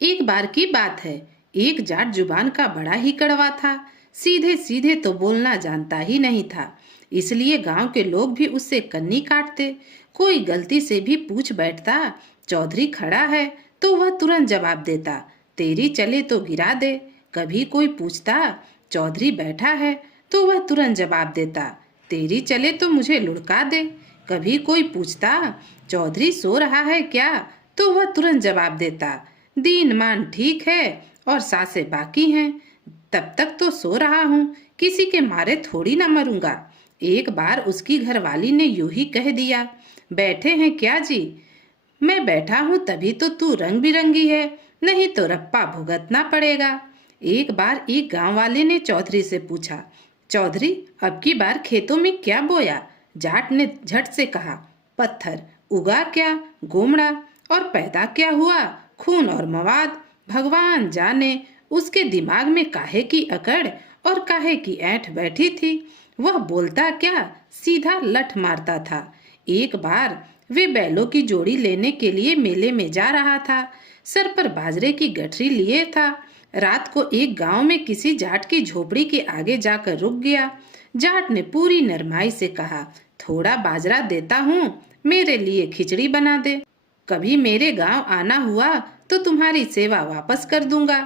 एक बार की बात है, एक जाट जुबान का बड़ा ही कड़वा था। सीधे सीधे तो बोलना जानता ही नहीं था, इसलिए गांव के लोग भी उससे कन्नी काटते। कोई गलती से भी पूछ बैठता, चौधरी खड़ा है, तो वह तुरंत जवाब देता, तेरी चले तो गिरा दे। कभी कोई पूछता, चौधरी बैठा है, तो वह तुरंत जवाब देता, तेरी चले तो मुझे लुढ़का दे। कभी कोई पूछता, चौधरी सो रहा है क्या, तो वह तुरंत जवाब देता, दीन मान ठीक है और सांसें बाकी हैं, तब तक तो सो रहा हूँ, किसी के मारे थोड़ी ना मरूंगा। एक बार उसकी घरवाली ने यूं ही कह दिया, बैठे हैं क्या जी। मैं बैठा हूँ तभी तो तू रंग बिरंगी है, नहीं तो रप्पा भुगतना पड़ेगा। एक बार एक गांव वाले ने चौधरी से पूछा, चौधरी अब की बार खेतों में क्या बोया। जाट ने झट से कहा, पत्थर। उगा क्या, गोमड़ा। और पैदा क्या हुआ, खून और मवाद। भगवान जाने उसके दिमाग में काहे की अकड़ और काहे की ऐंठ बैठी थी। वह बोलता क्या, सीधा लठ मारता था। एक बार वे बैलों की जोड़ी लेने के लिए मेले में जा रहा था। सर पर बाजरे की गठरी लिए था। रात को एक गांव में किसी जाट की झोपड़ी के आगे जाकर रुक गया। जाट ने पूरी नरमाई से कहा, थोड़ा बाजरा देता हूँ, मेरे लिए खिचड़ी बना दे। कभी मेरे गांव आना हुआ तो तुम्हारी सेवा वापस कर दूंगा।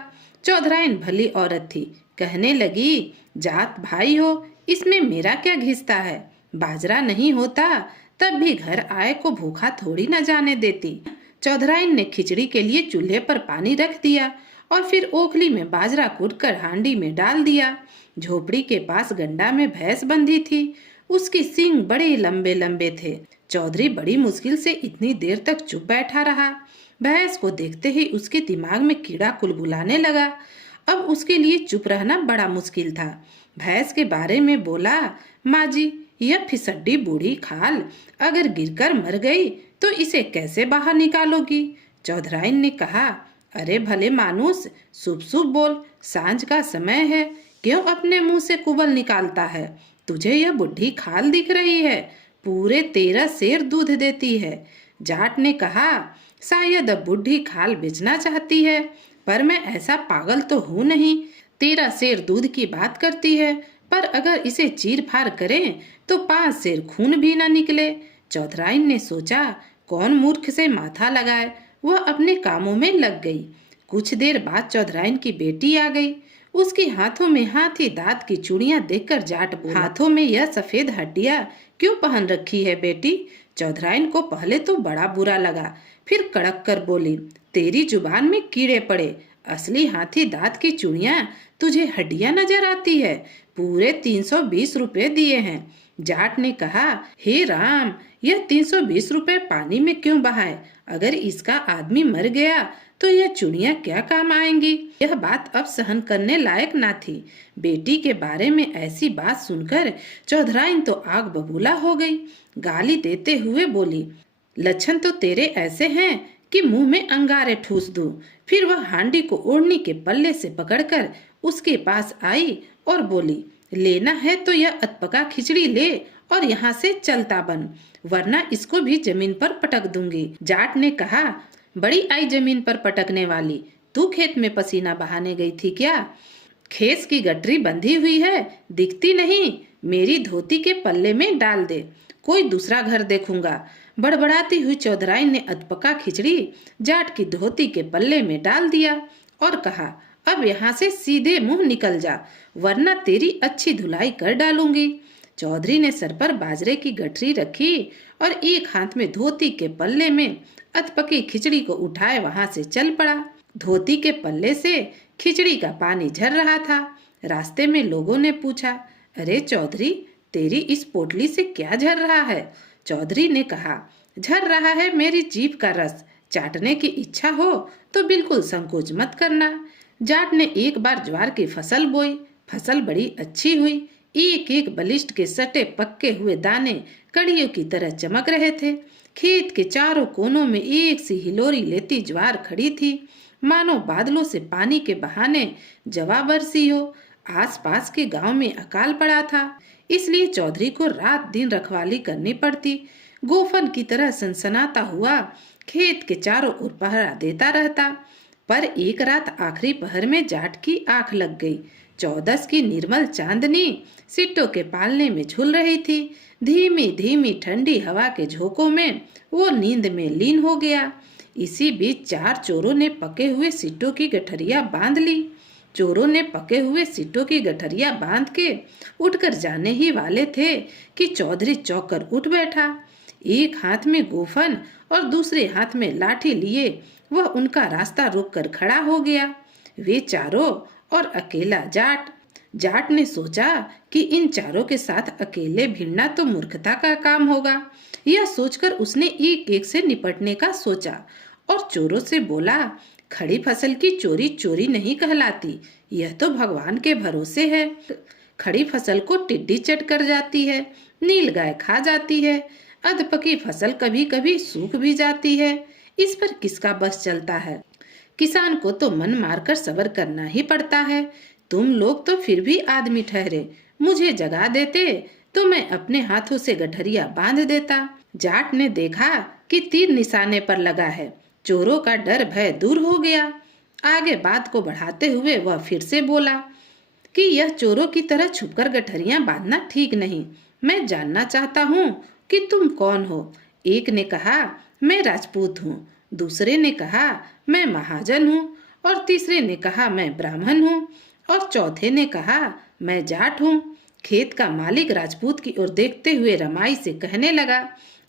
चौधराइन भली औरत थी, कहने लगी, जात भाई हो, इसमें मेरा क्या घिसता है। बाजरा नहीं होता तब भी घर आए को भूखा थोड़ी न जाने देती। चौधराइन ने खिचड़ी के लिए चूल्हे पर पानी रख दिया और फिर ओखली में बाजरा कूटकर हांडी में डाल दिया। झोपड़ी के पास गंडा में भैंस बंधी थी, उसके सींग बड़े लंबे लंबे थे। चौधरी बड़ी मुश्किल से इतनी देर तक चुप बैठा रहा। भैंस को देखते ही उसके दिमाग में कीड़ा कुलबुलाने लगा। अब उसके लिए चुप रहना बड़ा मुश्किल था। भैंस के बारे में बोला, माँ जी, यह फिसड्डी बूढ़ी खाल अगर गिरकर मर गई तो इसे कैसे बाहर निकालोगी। चौधराइन ने कहा, अरे भले मानुस, शुभ शुभ बोल, सांझ का समय है, क्यों अपने मुंह से कुबल निकालता है। तुझे यह बुढ़ी खाल दिख रही है, पूरे 13 सेर दूध देती है। जाट ने कहा, शायद अब बुढ़ी खाल बेचना चाहती है, पर मैं ऐसा पागल तो हूँ नहीं। 13 सेर दूध की बात करती है, पर अगर इसे चीर फाड़ करें तो 5 सेर खून भी ना निकले। चौधराइन ने सोचा, कौन मूर्ख से माथा लगाए। वह अपने कामों में लग गई। कुछ देर बाद चौधराइन की बेटी आ गई। उसके हाथों में हाथी दांत की चूड़ियां देखकर जाट बोला, हाथों में यह सफेद हड्डियां क्यों पहन रखी है बेटी। चौधराइन को पहले तो बड़ा बुरा लगा, फिर कड़क कर बोली, तेरी जुबान में कीड़े पड़े, असली हाथी दांत की चूड़ियां तुझे हड्डियां नजर आती है। पूरे 320 रुपए दिए हैं। जाट ने कहा, हे राम, यह 320 रुपए पानी में क्यों बहाए। अगर इसका आदमी मर गया तो यह चूड़ियां क्या काम आएंगी। यह बात अब सहन करने लायक ना थी। बेटी के बारे में ऐसी बात सुनकर चौधराइन तो आग बबूला हो गई। गाली देते हुए बोली, लक्षण तो तेरे ऐसे हैं कि मुंह में अंगारे ठूस दूं। फिर वह हांडी को ओढ़नी के पल्ले से पकड़कर उसके पास आई और बोली, लेना है तो यह अधपका खिचड़ी ले और यहाँ से चलता बन, वरना इसको भी जमीन पर पटक दूंगी। जाट ने कहा, बड़ी आई जमीन पर पटकने वाली, तू खेत में पसीना बहाने गई थी क्या। खेस की गठरी बंधी हुई है, दिखती नहीं, मेरी धोती के पल्ले में डाल दे, कोई दूसरा घर देखूंगा। बड़बड़ाती हुई चौधराइन ने अधपका खिचड़ी जाट की धोती के पल्ले में डाल दिया और कहा, अब यहाँ से सीधे मुंह निकल जा, वरना तेरी अच्छी धुलाई कर डालूंगी। चौधरी ने सर पर बाजरे की गठरी रखी और एक हाथ में धोती के पल्ले में अधपकी खिचड़ी को उठाए वहां से चल पड़ा। धोती के पल्ले से खिचड़ी का पानी झर रहा था। रास्ते में लोगों ने पूछा, अरे चौधरी, तेरी इस पोटली से क्या झर रहा है। चौधरी ने कहा, झर रहा है मेरी जीभ का रस, चाटने की इच्छा हो तो बिल्कुल संकोच मत करना। जाट ने एक बार ज्वार की फसल बोई। फसल बड़ी अच्छी हुई। एक एक बलिष्ठ के सटे पक्के हुए दाने कड़ियों की तरह चमक रहे थे। खेत के चारों कोनों में एक सी हिलोरी लेती ज्वार खड़ी थी, मानो बादलों से पानी के बहाने जवा बरसी हो। आसपास के गांव में अकाल पड़ा था, इसलिए चौधरी को रात दिन रखवाली करनी पड़ती। गोफन की तरह सनसनाता हुआ खेत के चारों ओर पहरा देता रहता। पर एक रात आखिरी पहर में जाट की आंख लग गई। 14 की निर्मल चांदनी सिट्टों के पालने में झूल रही थी। धीमी धीमी ठंडी हवा के झोंकों में वो नींद में लीन हो गया। इसी बीच 4 चोरों ने पके हुए सिट्टों की गठरिया बांध ली। चोरों ने पके हुए सिट्टों की गठरिया बांध के उठकर जाने ही वाले थे कि चौधरी चौंक उठ बैठा। एक हाथ में गोफन और दूसरे हाथ में लाठी लिए वह उनका रास्ता रोककर खड़ा हो गया। वे चारों और अकेला जाट। जाट ने सोचा कि इन चारों के साथ अकेले भिड़ना तो मूर्खता का काम होगा। यह सोचकर उसने एक एक से निपटने का सोचा और चोरों से बोला, खड़ी फसल की चोरी चोरी नहीं कहलाती, यह तो भगवान के भरोसे है। खड़ी फसल को टिड्डी चट कर जाती है, नील गाय खा जाती है, अधपकी फसल कभी कभी सूख भी जाती है। इस पर किसका बस चलता है? किसान को तो मन मारकर सब्र करना ही पड़ता है। तुम लोग तो फिर भी आदमी ठहरे, मुझे जगा देते तो मैं अपने हाथों से गठरिया बांध देता। जाट ने देखा कि तीर निशाने पर लगा है। चोरों का डर भय दूर हो गया। आगे बात को बढ़ाते हुए वह फिर से बोला कि यह चोरों की तरह छुपकर गठरियां बांधना ठीक नहीं। मैं जानना चाहता हूँ कि तुम कौन हो। एक ने कहा, मैं राजपूत हूँ। दूसरे ने कहा, मैं महाजन हूँ। और तीसरे ने कहा, मैं ब्राह्मण हूँ। और चौथे ने कहा, मैं जाट हूँ। खेत का मालिक राजपूत की ओर देखते हुए रमाई से कहने लगा,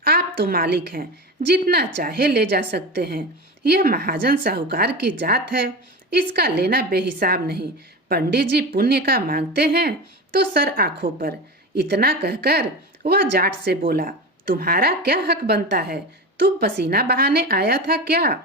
आप तो मालिक हैं, जितना चाहे ले जा सकते हैं। यह महाजन साहूकार की जात है, इसका लेना बेहिसाब नहीं। पंडित जी पुण्य का मांगते हैं तो सर आंखों पर। इतना कहकर वह जाट से बोला, तुम्हारा क्या हक बनता है? तू पसीना बहाने आया था क्या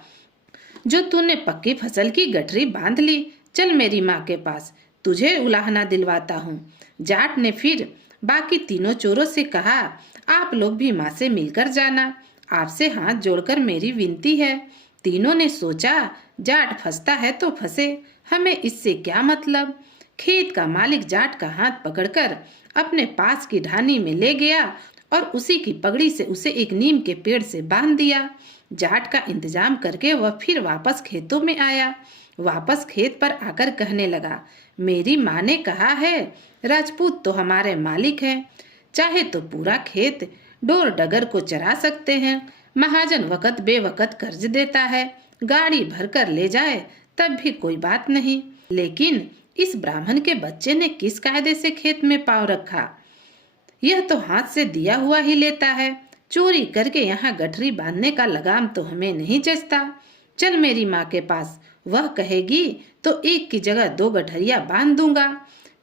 जो तूने पक्की फसल की गठरी बांध ली? चल मेरी माँ के पास, तुझे उलाहना दिलवाता हूँ। जाट ने फिर बाकी तीनों चोरों से कहा, आप लोग भी माँ से मिलकर जाना, आपसे हाथ जोड़कर मेरी विनती है। तीनों ने सोचा, जाट फंसता है तो फंसे, हमें इससे क्या मतलब। खेत का मालिक जाट का हाथ पकड़कर अपने पास की ढानी में ले गया और उसी की पगड़ी से उसे एक नीम के पेड़ से बांध दिया। जाट का इंतजाम करके वह फिर वापस खेतों में आया। वापस खेत पर आकर कहने लगा, मेरी माँ ने कहा है राजपूत तो हमारे मालिक हैं, चाहे तो पूरा खेत डोर डगर को चरा सकते हैं। महाजन वक़्त बेवक़्त कर्ज देता है, गाड़ी भर कर ले जाए तब भी कोई बात नहीं। लेकिन इस ब्राह्मण के बच्चे ने किस कायदे से खेत में पांव रखा? यह तो हाथ से दिया हुआ ही लेता है। चोरी करके यहाँ गठरी बांधने का लगाम तो हमें नहीं जचता। चल मेरी माँ के पास, वह कहेगी तो एक की जगह 2 गठरिया बांध दूंगा।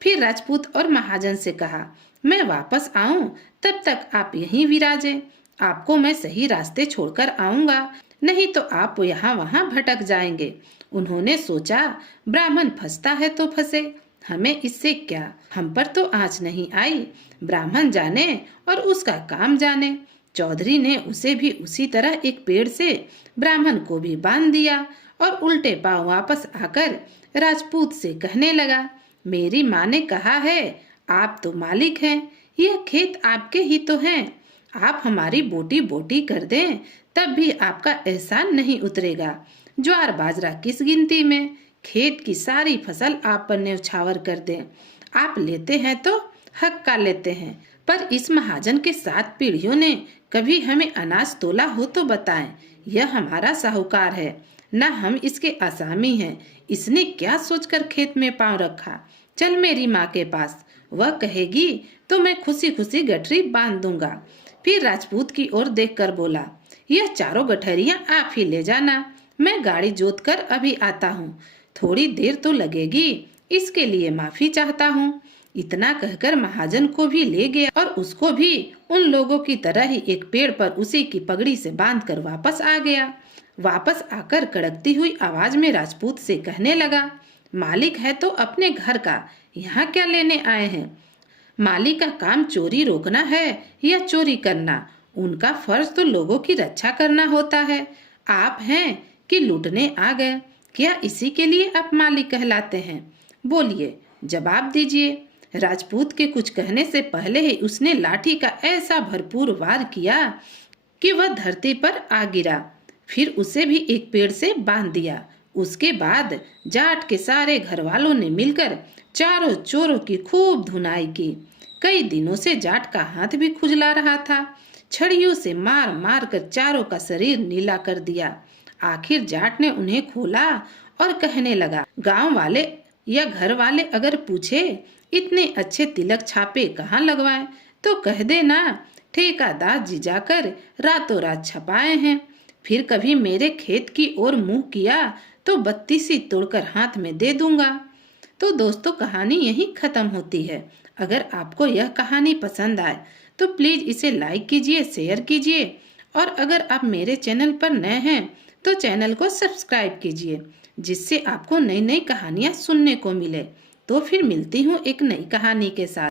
फिर राजपूत और महाजन से कहा, मैं वापस आऊं तब तक आप यहीं विराजें। आपको मैं सही रास्ते छोड़कर आऊंगा, नहीं तो आप यहाँ वहाँ भटक जाएंगे। उन्होंने सोचा, ब्राह्मण फंसता है तो फंसे, हमें इससे क्या, हम पर तो आँच नहीं आई। ब्राह्मण जाने और उसका काम जाने। चौधरी ने उसे भी उसी तरह एक पेड़ से ब्राह्मण को भी बांध दिया और उल्टे पांव वापस आकर राजपूत से कहने लगा, मेरी माँ ने कहा है आप तो मालिक हैं, यह खेत आपके ही तो हैं। आप हमारी बोटी बोटी कर दें तब भी आपका एहसान नहीं उतरेगा। ज्वार बाजरा किस गिनती में, खेत की सारी फसल आप पर न्यौछावर कर दें। आप लेते हैं तो हक का लेते हैं, पर इस महाजन के 7 पीढ़ियों ने कभी हमें अनाज तोला हो तो बताएं। यह हमारा साहूकार है, न हम इसके आसामी हैं। इसने क्या सोचकर खेत में पांव रखा? चल मेरी माँ के पास, वह कहेगी तो मैं खुशी खुशी गठरी बांध दूंगा। फिर राजपूत की ओर देखकर बोला, यह चारों गठरियां आप ही ले जाना, मैं गाड़ी जोत कर अभी आता हूँ। थोड़ी देर तो लगेगी, इसके लिए माफी चाहता हूँ। इतना कहकर महाजन को भी ले गया और उसको भी उन लोगों की तरह ही एक पेड़ पर उसी की पगड़ी से बांधकर वापस आ गया। वापस आकर कड़कती हुई आवाज में राजपूत से कहने लगा, मालिक है तो अपने घर का, यहाँ क्या लेने आए हैं? मालिक का काम चोरी रोकना है या चोरी करना? उनका फर्ज तो लोगों की रक्षा करना होता है। आप हैं कि लूटने आ गए? क्या इसी के लिए आप मालिक कहलाते हैं? बोलिए, जवाब दीजिए। राजपूत के कुछ कहने से पहले ही उसने लाठी का ऐसा भरपूर वार किया कि वह धरती पर आ गिरा। फिर उसे भी एक पेड़ से बांध दिया। उसके बाद जाट के सारे घर वालों ने मिलकर चारों चोरों की खूब धुनाई की। कई दिनों से जाट का हाथ भी खुजला रहा था। छड़ियों से मार मार कर चारों का शरीर नीला कर दिया। आखिर जाट ने उन्हें खोला और कहने लगा, गांव वाले या घर वाले अगर पूछे इतने अच्छे तिलक छापे कहाँ लगवाए तो कह देना ठेकेदार जी जाकर रातों रात छपाए हैं। फिर कभी मेरे खेत की ओर मुंह किया तो बत्तीसी तोड़कर हाथ में दे दूंगा। तो दोस्तों, कहानी यहीं खत्म होती है। अगर आपको यह कहानी पसंद आए तो प्लीज इसे लाइक कीजिए, शेयर कीजिए और अगर आप मेरे चैनल पर नए हैं तो चैनल को सब्सक्राइब कीजिए, जिससे आपको नई नई कहानियां सुनने को मिले। तो फिर मिलती हूँ एक नई कहानी के साथ।